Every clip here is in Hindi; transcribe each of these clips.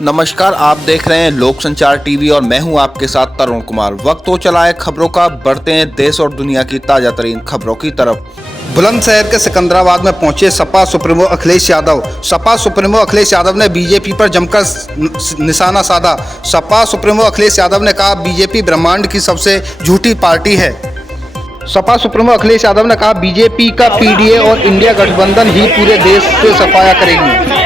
नमस्कार, आप देख रहे हैं लोक संचार टीवी और मैं हूं आपके साथ तरुण कुमार। वक्त हो चला है खबरों का, बढ़ते हैं देश और दुनिया की ताजा तरीन खबरों की तरफ। बुलंदशहर के सिकंदराबाद में पहुंचे सपा सुप्रीमो अखिलेश यादव। सपा सुप्रीमो अखिलेश यादव ने बीजेपी पर जमकर निशाना साधा। सपा सुप्रीमो अखिलेश यादव ने कहा, बीजेपी ब्रह्मांड की सबसे झूठी पार्टी है। सपा सुप्रीमो अखिलेश यादव ने कहा, बीजेपी का पीडीए और इंडिया गठबंधन ही पूरे देश से सफाया करेगी।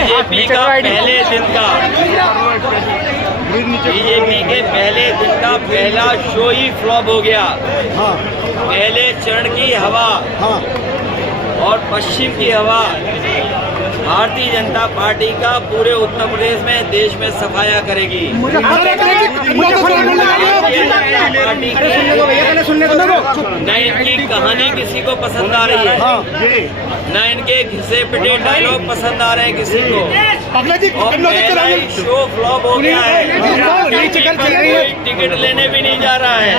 बीजेपी के पहले दिन का पहला शो ही फ्लॉप हो गया। पहले चरण की हवा और पश्चिम की हवा भारतीय जनता पार्टी का पूरे उत्तर प्रदेश में, देश में सफाया करेगी। न इनकी कहानी किसी को पसंद आ रही है, न इनके घिसे पिटे डायलॉग पसंद आ रहे हैं किसी को। और पहला ही शो फ्लॉप हो गया है, टिकट लेने भी नहीं जा रहा है।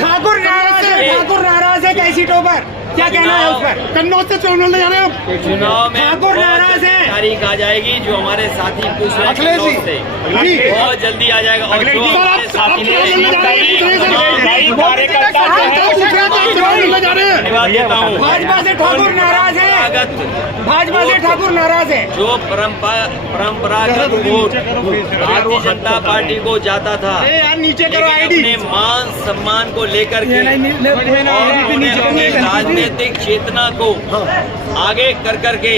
ठाकुर नाराज है कई सीटों पर, क्या कहना है उस पर? कन्नौज से चुनाव लड़ रहे हैं। चुनाव में ठाकुर नाराज है, तारीख आ जाएगी जो हमारे साथी पूछ रहे हैं, बहुत जल्दी आ जाएगा। और जो हमारे साथी भाजपा से ठाकुर नाराज है, भाजपा से ठाकुर नाराज है। जो परंपरागत वोट भारतीय जनता पार्टी को जाता था, अपने मान सम्मान को लेकर के और अपनी राजनीतिक चेतना को आगे कर करके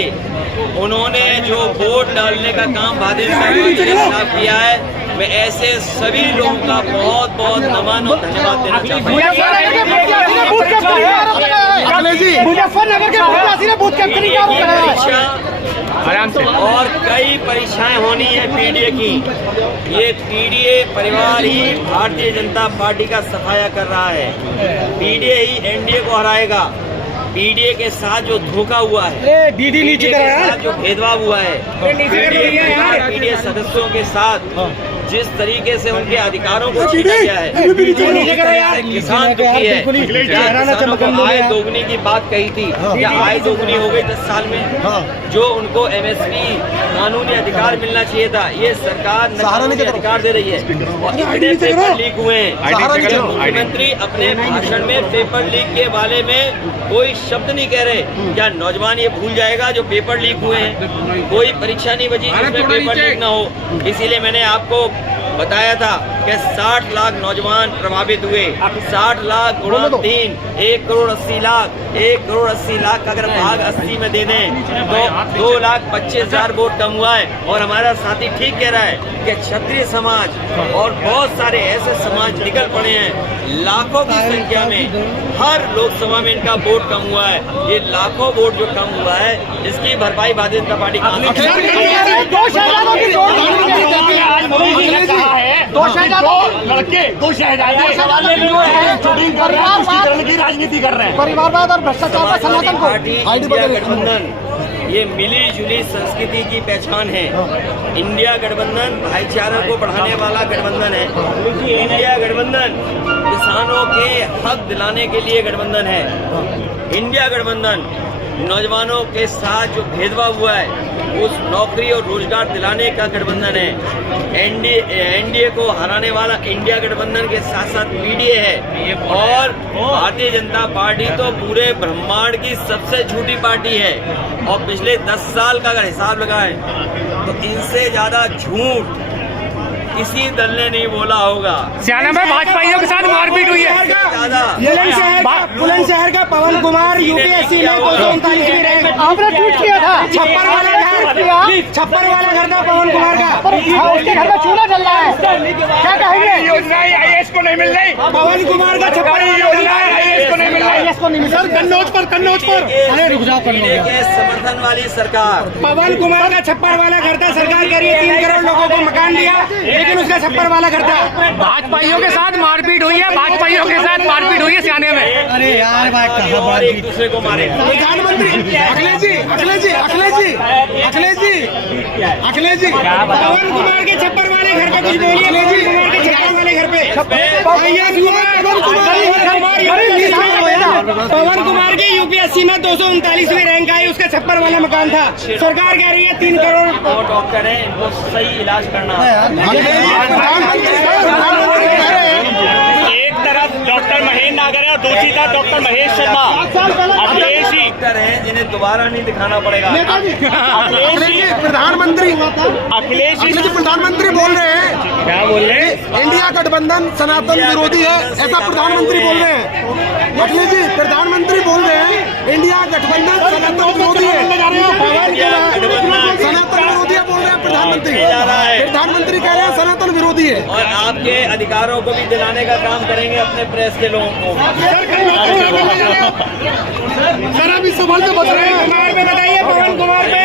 उन्होंने जो वोट डालने का काम भाजपा के खिलाफ किया है, मैं ऐसे सभी लोगों का बहुत बहुत नमन और धन्यवाद देना चाहता हूँ। और कई परीक्षाएं होनी है पीडीए की। ये पीडीए परिवार ही भारतीय जनता पार्टी का सफाया कर रहा है। पीडीए ही एनडीए को हराएगा। पीडीए के साथ जो धोखा हुआ है, पीडीए के साथ जो भेदभाव हुआ है, पीडीए सदस्यों के साथ जिस तरीके से उनके अधिकारों को छीना गया है, किसान दुखी है। किसानों को आय दोगुनी की बात कही थी, क्या आय दोगुनी हो गई 10 साल में? जो उनको एमएसपी कानूनी अधिकार मिलना चाहिए था, ये सरकार कानूनी अधिकार दे रही है। और इतने पेपर लीक हुए हैं, मुख्यमंत्री अपने भाषण में पेपर लीक के बारे में कोई शब्द नहीं कह रहे। क्या नौजवान ये भूल जाएगा जो पेपर लीक हुए हैं? कोई परीक्षा नहीं बची जिसमें पेपर लीक ना हो। इसीलिए मैंने आपको बताया था कि 60 लाख नौजवान प्रभावित हुए। 60 लाख गुणा 3, 1 करोड़ 80 लाख। 1 करोड़ 80 लाख अगर भाग 80 में दे दें तो 2,25,000 वोट कम हुआ है। और हमारा साथी ठीक कह रहा है कि क्षत्रिय समाज और बहुत सारे ऐसे समाज निकल पड़े हैं, लाखों की संख्या में। हर लोकसभा में इनका वोट कम हुआ है। ये लाखों वोट जो कम हुआ है, इसकी भरपाई भारतीय जनता पार्टी कहाँ से? दो शहजादे शूटिंग कर रहे हैं, कुश्ती की राजनीति कर रहे हैं, परिवारवाद और भ्रष्टाचार का समर्थन पार्टी इंडिया गठबंधन ये मिली जुली संस्कृति की पहचान है। इंडिया गठबंधन भाईचारा को बढ़ाने वाला गठबंधन है। इंडिया गठबंधन किसानों के हक दिलाने के लिए गठबंधन है। इंडिया गठबंधन नौजवानों के साथ जो भेदभाव हुआ है उस नौकरी और रोजगार दिलाने का गठबंधन है। एनडीए को हराने वाला इंडिया गठबंधन के साथ साथ पीडीए है। और भारतीय जनता पार्टी तो पूरे ब्रह्मांड की सबसे झूठी पार्टी है। और पिछले 10 साल का अगर हिसाब लगाएं तो इनसे ज्यादा झूठ किसी दल ने नहीं बोला होगा। सियाना में भाजपाइयों के साथ मारपीट हुई है। बुलंदशहर का पवन कुमार यूपीएससी में 239 में रहे। आपने ट्वीट किया था, छप्पर वाला घर था पवन कुमार का, उसके घर में चूल्हा जल रहा है। क्या कहेंगे? योजना आईएएस को नहीं मिल रही। पवन कुमार का छप्पर योजना आईएएस को नहीं मिल रही। कन्नौज पर अरे रुक जाओ, के समर्थन वाली सरकार। पवन कुमार का छप्पर वाला घर था, सरकार कह रही है 3 करोड़ लोगों को मकान दिया, लेकिन उसका छप्पर वाला करता है। भाजपाइयों के साथ मारपीट हुई है, भाजपाइयों के साथ मारपीट हुई है सियाने में। अरे यार भाई, और एक दूसरे को मारे। प्रधानमंत्री अखिलेश जी पवन कुमार के छप्पर वाले घर पे कुछ बोलिए। पवन कुमार के छप्पर वाले घर पे पवन कुमार के यूपीएससी में 239वीं रैंक आई, उसका छप्पर वाला मकान था। सरकार कह रही है 3 करोड़। और डॉक्टर है, इनको सही इलाज करना है। एक तरफ डॉक्टर महेंद्र नागर है और दूसरी तरफ डॉक्टर महेश शर्मा। अखिलेश जी डॉक्टर हैं जिन्हें दोबारा नहीं दिखाना पड़ेगा। प्रधानमंत्री अखिलेश बोल रहे हैं, क्या बोल रहे हैं? इंडिया गठबंधन सनातन विरोधी है, ऐसा प्रधानमंत्री बोल रहे हैं। अखिलेश जी प्रधानमंत्री बोल रहे हैं इंडिया गठबंधन सनातन विरोधी है, सनातन विरोधी है बोल रहे हैं प्रधानमंत्री। प्रधानमंत्री कह रहे हैं सनातन विरोधी है। और आपके अधिकारों को भी दिलाने का काम करेंगे अपने प्रेस के लोगों को। सर अभी सवाल पे बच रहे हैं। बताइए पवन कुमार पे